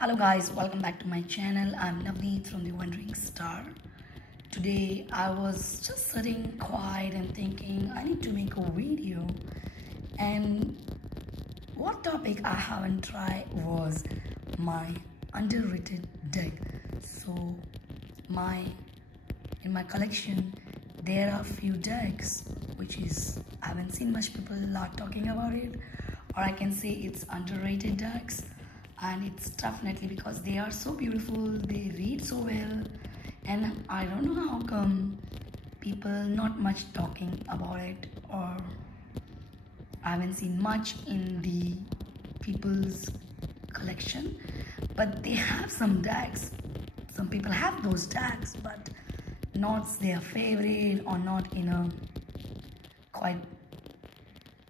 Hello guys, welcome back to my channel. I'm Navneet from the Wandering Star. Today I was just sitting quiet and thinking I need to make a video, and what topic I haven't tried was my underrated deck. So in my collection there are few decks which is I haven't seen much people are talking about it, or I can say it's underrated decks. And it's definitely because they are so beautiful, they read so well, and I don't know how come people not much talking about it, or I haven't seen much in the people's collection. But they have some decks, some people have those decks, but not their favorite or not in a quite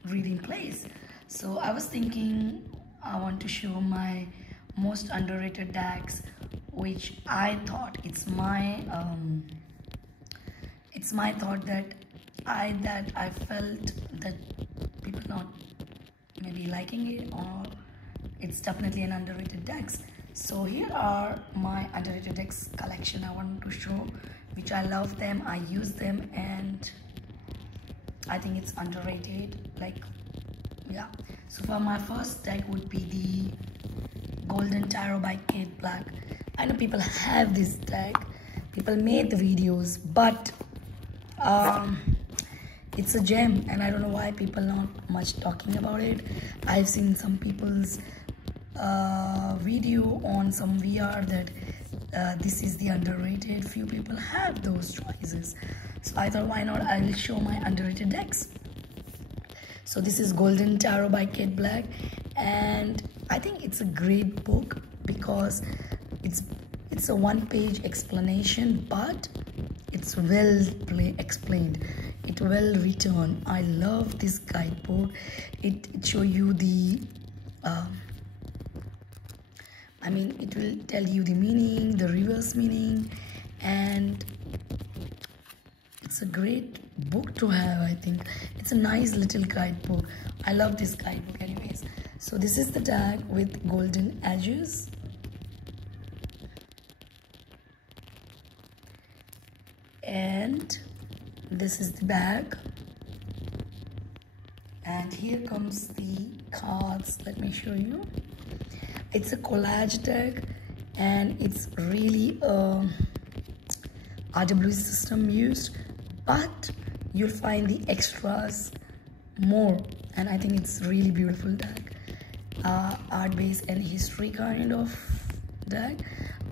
reading place. So I was thinking I want to show my most underrated decks, which I thought it's my thought that I felt that people not maybe liking it, or it's definitely an underrated decks. So here are my underrated decks collection I want to show, which I love them, I use them, and I think it's underrated. Yeah. So for my first deck would be the Golden Tarot by Kate Black. I know people have this deck, people made the videos, but it's a gem, and I don't know why people not much talking about it. I've seen some people's video on some VR that this is the underrated. Few people have those choices, so I thought why not, I will show my underrated decks. So this is Golden Tarot by Kate Black, and I think it's a great book because it's a one-page explanation, but it's well explained, it well written. I love this guidebook. It show you the it will tell you the meaning, the reverse meaning, and it's a great book to have. I think it's a nice little guidebook. I love this guidebook anyways. So this is the deck with golden edges, and this is the back, and here comes the cards. Let me show you. It's a collage deck, and it's really a RW system used, but you'll find the extras more, and I think it's really beautiful deck, art based and history kind of deck,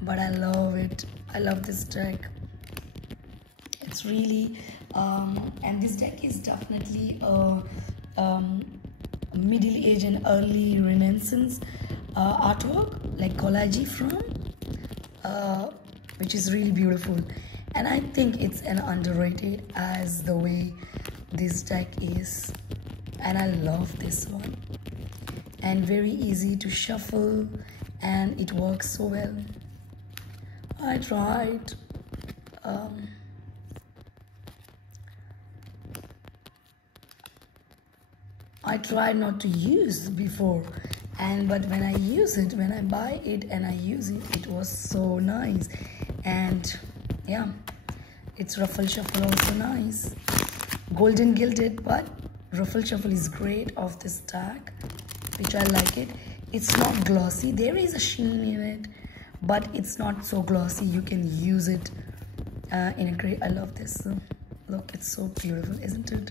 but I love it. I love this deck. It's really and this deck is definitely a middle age and early Renaissance artwork, like collage from which is really beautiful. And I think it's an underrated as the way this deck is, and I love this one, and very easy to shuffle, and it works so well. I tried not to use before, but when I use it, when I buy it and I use it, it was so nice. And yeah, it's ruffle shuffle also nice, golden gilded, but ruffle shuffle is great of this deck, which I like it. It's not glossy, there is a sheen in it, but it's not so glossy. You can use it in a great. I love this. Look, it's so beautiful, isn't it?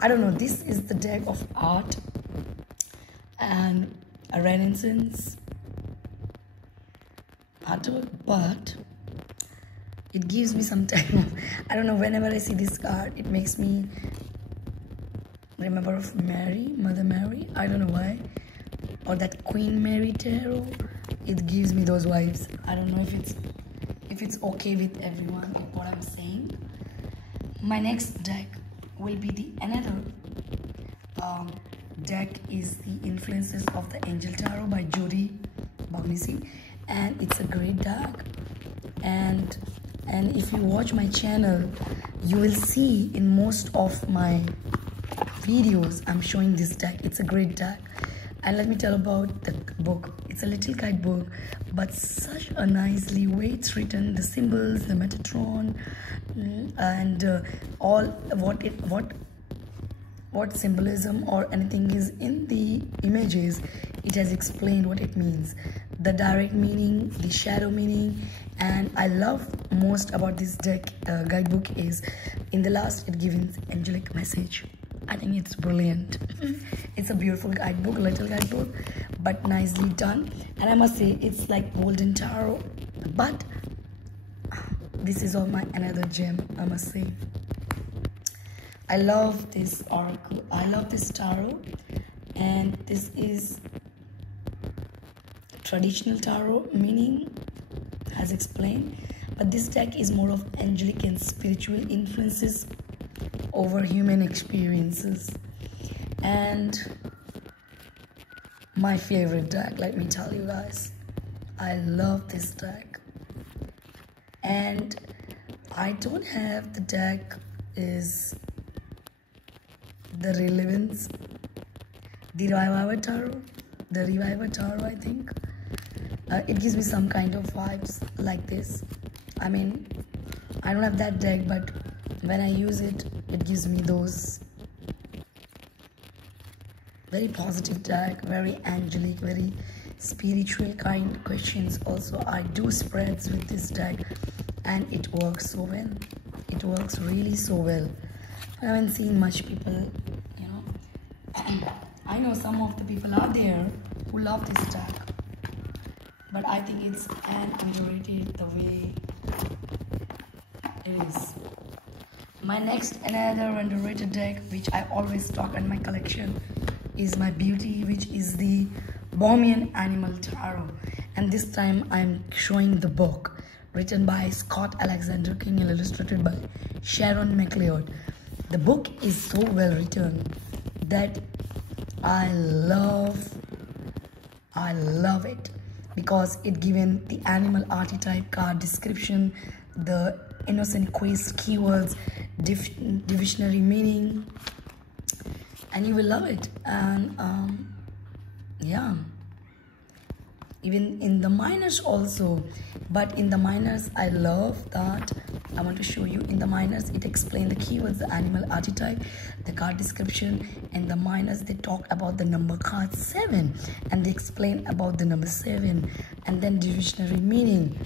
I don't know, this is the deck of art and a Renaissance artwork, but it gives me some type of, I don't know, whenever I see this card, it makes me remember of Mary, Mother Mary. I don't know why, or that Queen Mary tarot. It gives me those vibes. I don't know if it's okay with everyone, like what I'm saying. My next deck will be the another deck is the Influences of the Angel Tarot by Jodie Bagnising, and it's a great deck. And if you watch my channel, you will see in most of my videos I'm showing this deck. It's a great deck. And let me tell about the book. It's a little guide book, but such a nicely way it's written, the symbols, the Metatron, and all what symbolism or anything is in the images. It has explained what it means, the direct meaning, the shadow meaning. And I love most about this deck guidebook is in the last it gives angelic message. I think it's brilliant. It's a beautiful guidebook, little guidebook, but nicely done. And I must say it's like golden tarot, but this is all my another gem, I must say. I love this oracle, I love this tarot, and this is traditional tarot, meaning as explained, but this deck is more of angelic and spiritual influences over human experiences. And my favorite deck, let me tell you guys, I love this deck. And I don't have the deck is the relevance, the reviver tarot, I think. It gives me some kind of vibes like this. I mean, I don't have that deck, but when I use it, it gives me those very positive deck, very angelic, very spiritual kind questions. Also, I do spreads with this deck, and it works so well. It works really so well. I haven't seen much people, you know. I know some of the people out there who love this deck, but I think it's an underrated the way it is. My next another underrated deck, which I always stock in my collection, is my beauty, which is the Bohemian Animal Tarot. And this time I'm showing the book written by Scott Alexander King and illustrated by Sharon McLeod. The book is so well written that I love it, because it given the animal archetype card description, the innocent quest keywords, divisionary meaning, and you will love it. And yeah, even in the minors also, but in the minors I love that. I want to show you in the minors it explains the keywords, the animal archetype, the card description. And the minors they talk about the number card 7, and they explain about the number 7, and then divisionary meaning,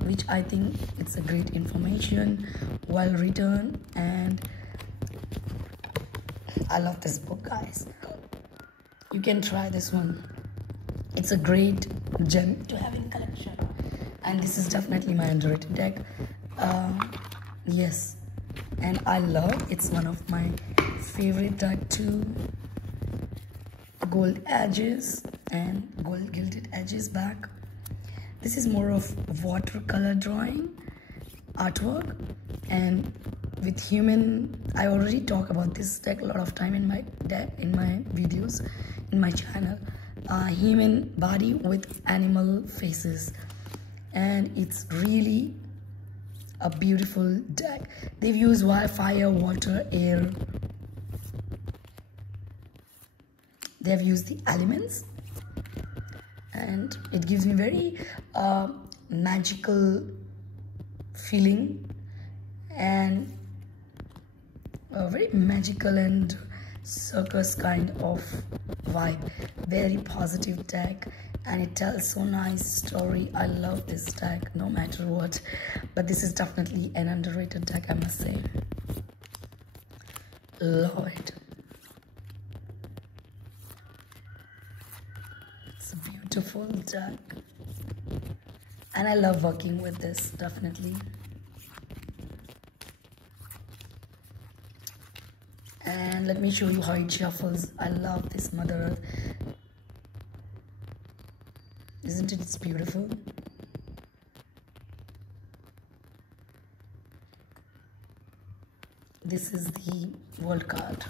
which I think it's a great information, well written. And I love this book, guys. You can try this one. It's a great gem to have in collection, and this is definitely my underrated deck. Yes, and I love, it's one of my favorite deck too. Gold edges and gold gilded edges back. This is more of watercolor drawing artwork, and with human, I already talk about this deck a lot of time in my deck, in my videos, in my channel. Human body with animal faces, and it's really a beautiful deck. They've used fire, water, air. They've used the elements, and it gives me very magical feeling, and a very magical and circus kind of vibe. Very positive deck, and it tells so nice story. I love this deck no matter what, but this is definitely an underrated deck, I must say. Love it. It's a beautiful deck, and I love working with this, definitely. And let me show you how it shuffles. I love this Mother Earth. Isn't it? It's beautiful. This is the world card.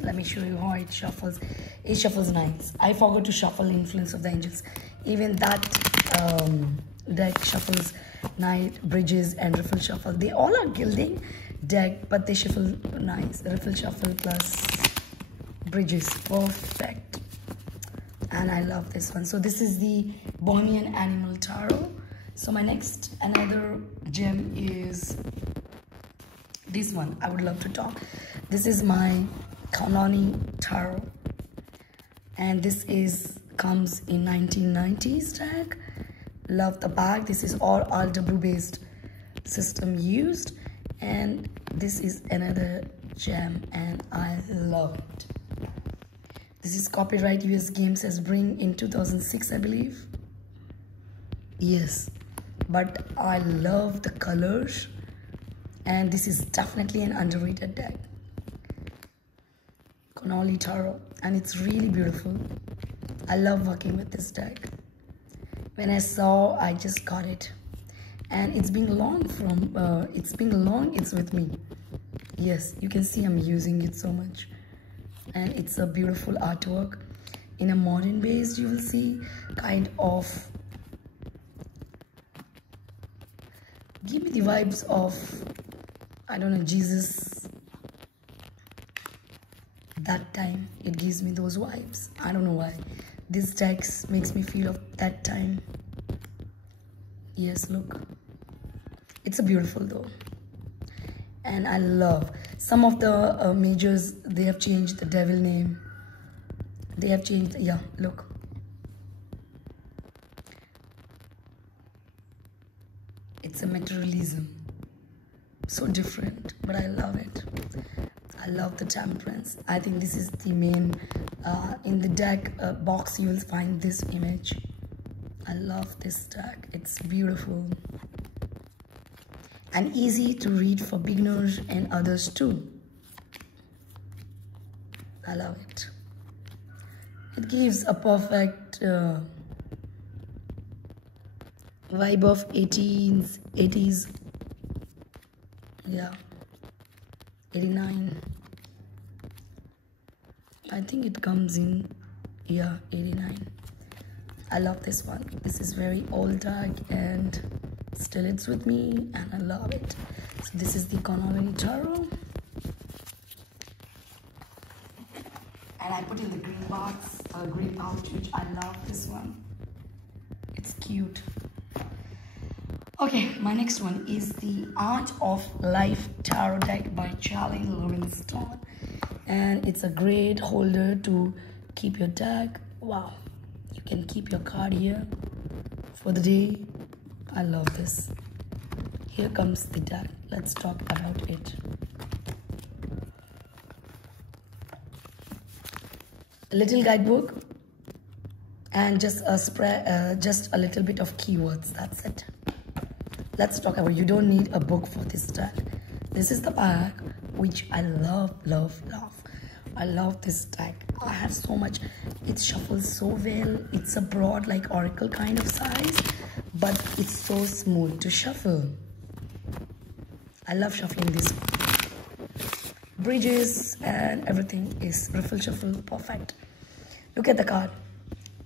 Let me show you how it shuffles. It shuffles nice. I forgot to shuffle Influence of the Angels. Even that deck shuffles night, bridges, and riffle shuffle. They all are gilding deck, but they shuffle nice. Riffle shuffle plus bridges, perfect. And I love this one. So this is the Bohemian Animal Tarot. So my next another gem is this one. I would love to talk. This is my Kanani Tarot, and this is comes in 1990s deck. Love the back. This is all RW based system used, and this is another gem and I love it. This is copyright US Games as Bring in 2006, I believe. Yes, but I love the colors, and this is definitely an underrated deck. Kanani Tarot, and it's really beautiful. I love working with this deck. When I saw, I just got it, and it's been long it's with me. Yes, you can see I'm using it so much, and it's a beautiful artwork in a modern base. You will see kind of give me the vibes of, I don't know, Jesus. That time it gives me those vibes. I don't know why this text makes me feel of that time. Yes, look, it's a beautiful though, and I love some of the majors. They have changed the devil name. They have changed yeah, look, it's a materialism, so different, but I love it. I love the temperance. I think this is the main in the deck box. You will find this image. I love this deck. It's beautiful and easy to read for beginners and others too. I love it. It gives a perfect vibe of 80s. Yeah, 89. I think it comes in, yeah, 89. I love this one. This is very old deck and still it's with me, and I love it. So this is the Kanani Tarot, and I put in the green box, green pouch, which I love this one. It's cute. Okay, my next one is the Art of Life Tarot deck by Charlie Livingstone, and it's a great holder to keep your deck. Wow, you can keep your card here for the day. I love this. Here comes the deck. Let's talk about it. A little guidebook and just a little bit of keywords. That's it. Let's talk about, you don't need a book for this deck. This is the back, which I love. I love this deck. I have so much. It shuffles so well. It's a broad, like oracle kind of size, but it's so smooth to shuffle. I love shuffling this one. Bridges and everything is riffle shuffle, perfect. Look at the card.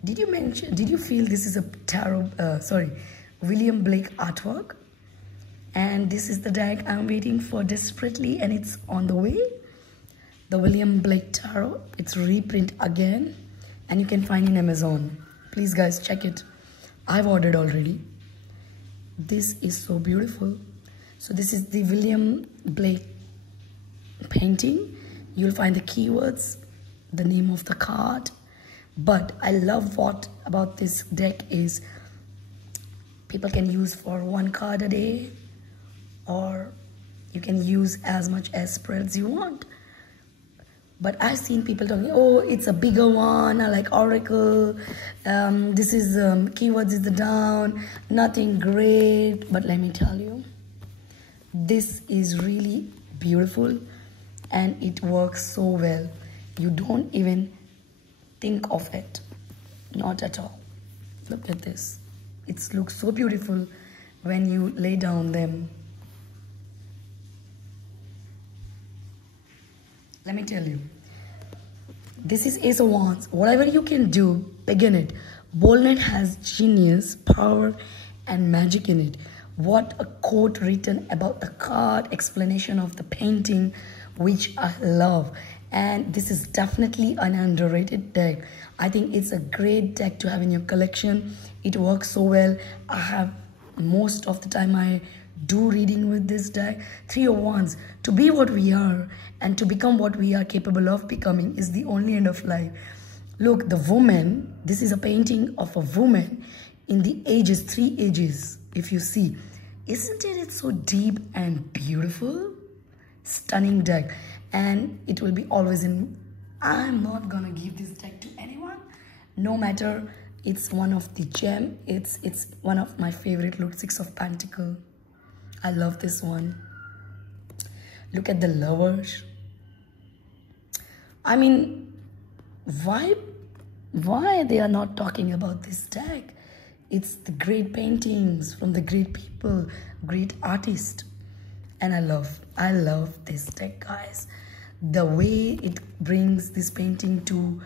Did you feel this is a William Blake artwork? And this is the deck I'm waiting for desperately, and it's on the way. The William Blake Tarot. It's reprint again, and you can find in Amazon. Please guys, check it. I've ordered already. This is so beautiful. So this is the William Blake painting. You'll find the keywords, the name of the card. But I love what about this deck is people can use for one card a day, or you can use as much as spreads you want. But I've seen people talking, oh, it's a bigger one, I like oracle, this is keywords is the down, nothing great. But let me tell you, this is really beautiful and it works so well. You don't even think of it, not at all. Look at this. It looks so beautiful when you lay down them. Let me tell you, this is Ace of Wands. Whatever you can do, begin it. Boldnet has genius, power, and magic in it. What a quote written about the card, explanation of the painting, which I love. And this is definitely an underrated deck. I think it's a great deck to have in your collection. It works so well. I have most of the time I do reading with this deck. Three of Wands. To be what we are and to become what we are capable of becoming is the only end of life. Look, the woman, this is a painting of a woman in the ages, 3 ages, if you see. Isn't it? It's so deep and beautiful. Stunning deck. And it will be always in. I'm not gonna give this deck to anyone, no matter. It's one of the gem. It's one of my favorite. Look, 6 of Pentacles. I love this one. Look at the Lovers. I mean, why they are not talking about this deck? It's the great paintings from the great people, great artists. And I love this deck, guys. The way it brings this painting to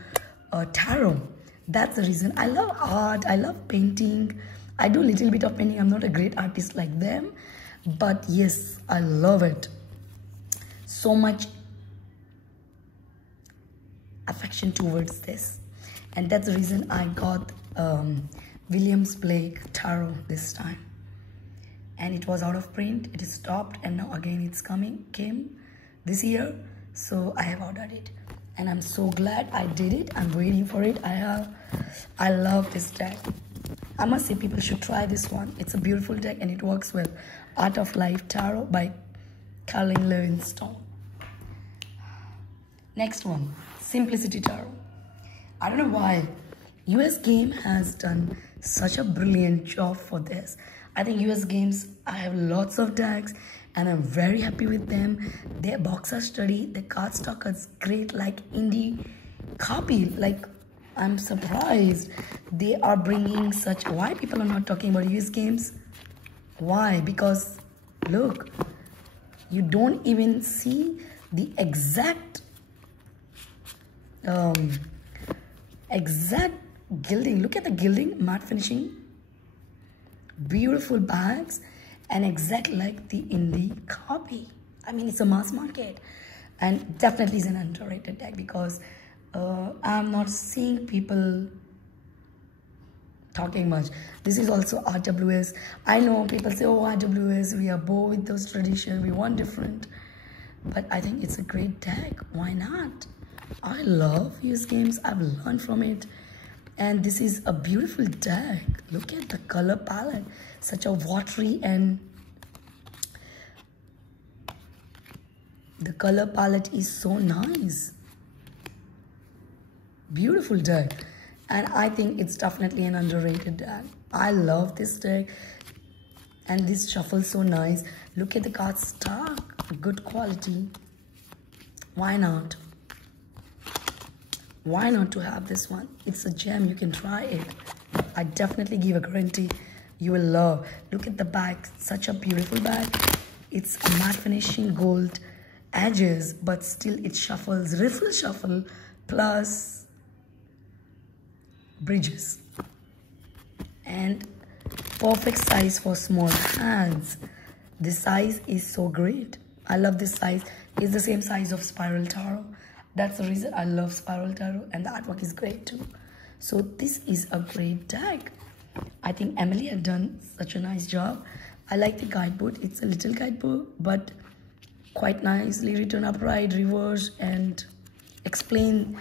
tarot. That's the reason. I love art. I love painting. I do a little bit of painting. I'm not a great artist like them. But yes, I love it. So much affection towards this. And that's the reason I got Williams Blake Tarot this time. And it was out of print. It is stopped, and now again it's came this year. So I have ordered it, and I'm so glad I did it. I'm waiting for it. I love this deck. I must say people should try this one. It's a beautiful deck and it works well. Art of Life Tarot by Caroline Livingstone. Next one, Simplicity Tarot. I don't know why US Game has done such a brilliant job for this. I think US Games, I have lots of decks and I'm very happy with them. Their box are sturdy, the cardstock is great, like indie copy. Like, I'm surprised they are bringing such. Why people are not talking about US Games? Why? Because look, you don't even see the exact gilding. Look at the gilding, matte finishing, beautiful bags, and exact like the indie copy. I mean, it's a mass market, and definitely is an underrated deck because I'm not seeing people talking much. This is also RWS. I know people say, oh, RWS, we are bored with those traditions, we want different. But I think it's a great deck. Why not? I love US Games. I've learned from it. And this is a beautiful deck. Look at the color palette. Such a watery, and the color palette is so nice. Beautiful deck. And I think it's definitely an underrated deck. I love this deck. And this shuffles so nice. Look at the card stock. Good quality. Why not? Why not to have this one? It's a gem. You can try it. I definitely give a guarantee you will love. Look at the bag. Such a beautiful bag. It's a matte finishing gold edges, but still it shuffles. Riffle shuffle plus bridges. And perfect size for small hands. This size is so great. I love this size. It's the same size of Spiral Tarot. That's the reason I love Spiral Tarot, and the artwork is great too. So this is a great deck. I think Emily had done such a nice job. I like the guidebook. It's a little guidebook, but quite nicely written upright, reverse, and explain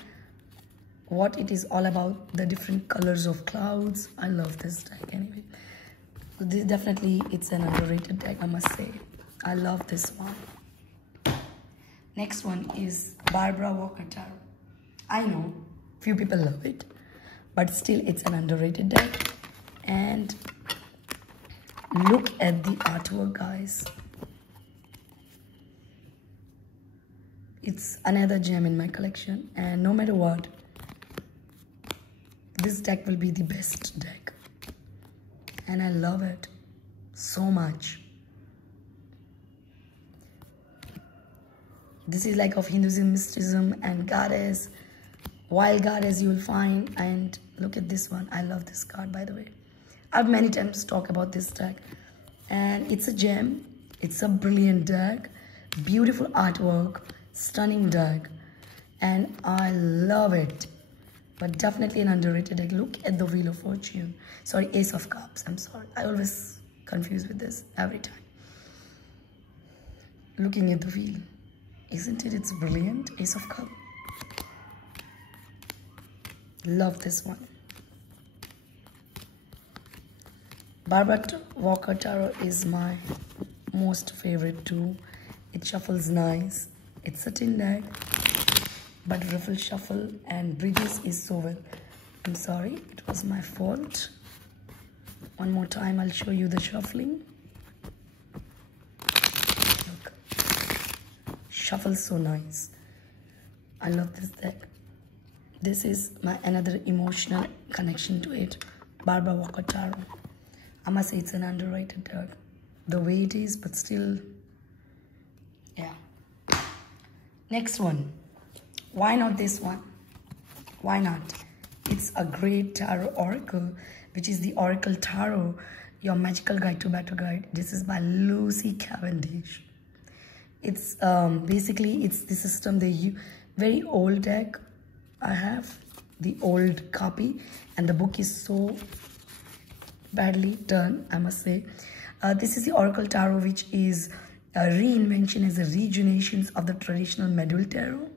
what it is all about, the different colors of clouds. I love this deck anyway. So this definitely, it's an underrated deck, I must say. I love this one. Next one is Barbara Walker Tarot. I know few people love it, but still it's an underrated deck. And look at the artwork, guys. It's another gem in my collection, and no matter what, this deck will be the best deck. And I love it so much. This is like of Hinduism, mysticism, and goddess. Wild goddess you will find. And look at this one. I love this card, by the way. I've many times talked about this deck. And it's a gem. It's a brilliant deck. Beautiful artwork. Stunning deck. and I love it. But definitely an underrated deck. Look at the Wheel of Fortune. Sorry, Ace of Cups. I'm sorry. I always confuse with this every time. Looking at the wheel. Isn't it? It's brilliant. Ace of Cups. Love this one. Barbara Walker Tarot is my most favorite too. It shuffles nice. It's a tin deck, but riffle shuffle and bridges is so well. I'm sorry, it was my fault. One more time, I'll show you the shuffling. Look, shuffles so nice. I love this deck. This is my another emotional connection to it. Barbara Walker Tarot. I must say it's an underrated deck. The way it is, but still, yeah. Next one. Why not this one? Why not? It's a great tarot oracle, which is the Oracle Tarot, Your Magical Guide to Better Guide. This is by Lucy Cavendish. It's basically, it's the system they use. Very old deck. I have the old copy, and the book is so badly done, I must say. This is the Oracle Tarot, which is a reinvention, as a rejuvenation of the traditional medieval tarot,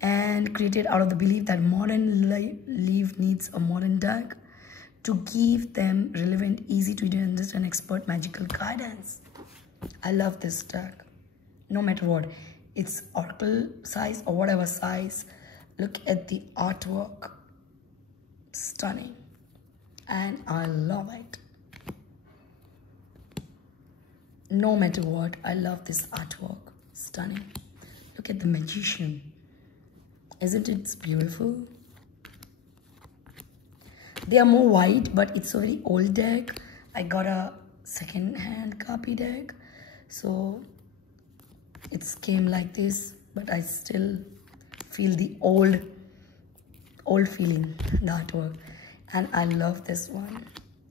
and created out of the belief that modern life needs a modern deck to give them relevant, easy to understand, expert magical guidance. I love this deck. No matter what, it's oracle size or whatever size. Look at the artwork. Stunning. And I love it. No matter what, I love this artwork. Stunning. Look at the Magician. Isn't it beautiful? They are more white, but it's a very old deck. I got a second-hand copy deck, so it came like this, but I still feel the old feeling, the artwork. And I love this one.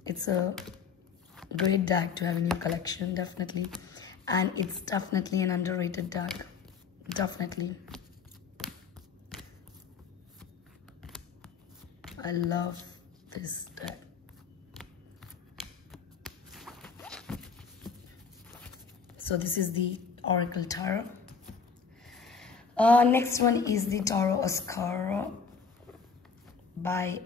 It's a great deck to have in your collection, definitely. And it's definitely an underrated deck. Definitely. I love this deck. So this is the Oracle Tarot. Next one is the Tarot Oscuro by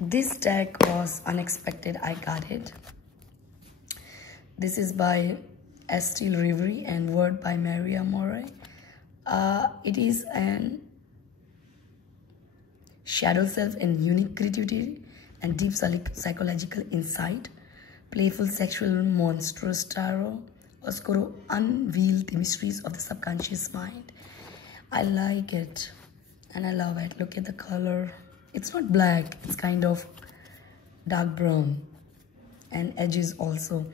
this deck was unexpected. I got it. This is by Estelle Rivery and word by Maria Moray. It is an shadow self and unique creativity and deep psychological insight. Playful, sexual, monstrous tarot. Oscuro unveiled the mysteries of the subconscious mind. I like it and I love it. Look at the color. It's not black. It's kind of dark brown and edges also.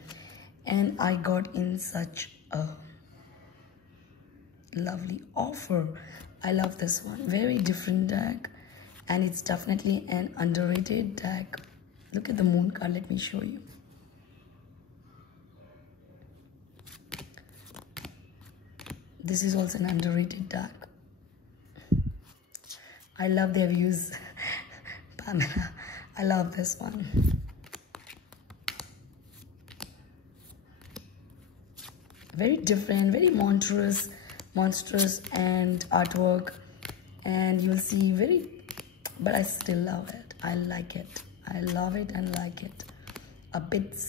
And I got in such a lovely offer. I love this one. Very different deck, and it's definitely an underrated deck. Look at the moon card. Let me show you. This is also an underrated deck. I love their views. Pamela, I love this one. Very different, very monstrous and artwork, and you'll see but I still love it. I like it. I love it and like it. A bit,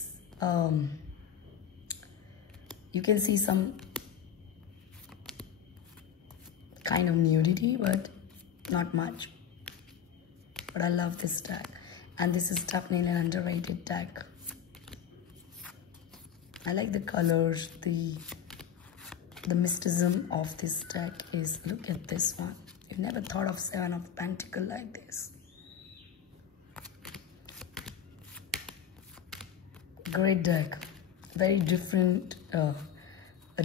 you can see some kind of nudity, but not much. But I love this deck, and this is definitely an underrated deck. I like the colors, the mysticism of this deck is, look at this one. You've never thought of Seven of Pentacles like this. Great deck. Very different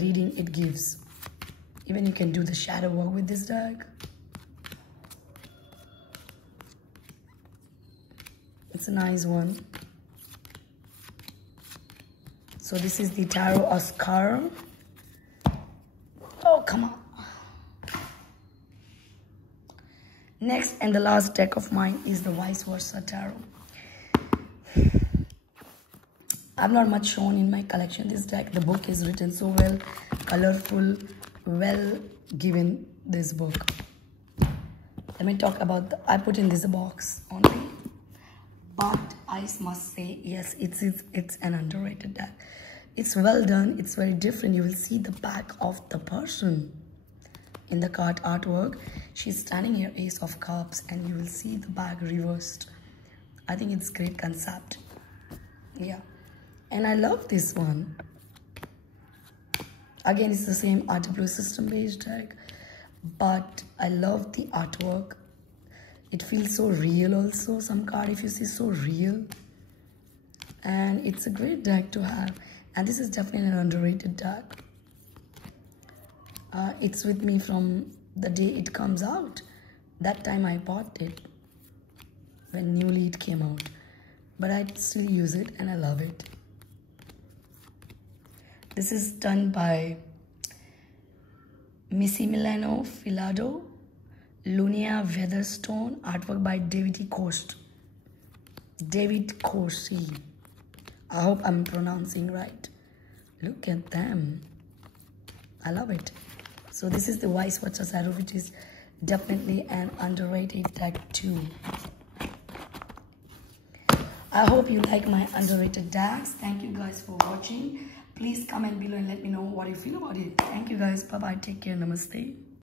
reading it gives. Even you can do the shadow work with this deck. It's a nice one. So this is the Tarot Oscar. Oh, come on. Next and the last deck of mine is the Vice Versa Tarot. I've not much shown in my collection this deck. The book is written so well, colorful, well given, this book. Let me talk about I put in this box only. But I must say, yes, it's an underrated deck. It's well done. It's very different. You will see the back of the person in the card artwork. She's standing here, Ace of Cups, and you will see the back reversed. I think it's great concept. Yeah. And I love this one. Again, it's the same Art Blue system based deck, but I love the artwork. It feels so real also. Some card, if you see, so real. And it's a great deck to have. And this is definitely an underrated deck. It's with me from the day it comes out. That time I bought it when newly it came out. But I still use it and I love it. This is done by Missy Milano Filado, Lunia Weatherstone, artwork by David Corsi. I hope I'm pronouncing right. Look at them. I love it. So this is the Vice Versa Tarot, which is definitely an underrated deck too. I hope you like my underrated decks. Thank you guys for watching. Please comment below and let me know what you feel about it. Thank you guys. Bye-bye. Take care. Namaste.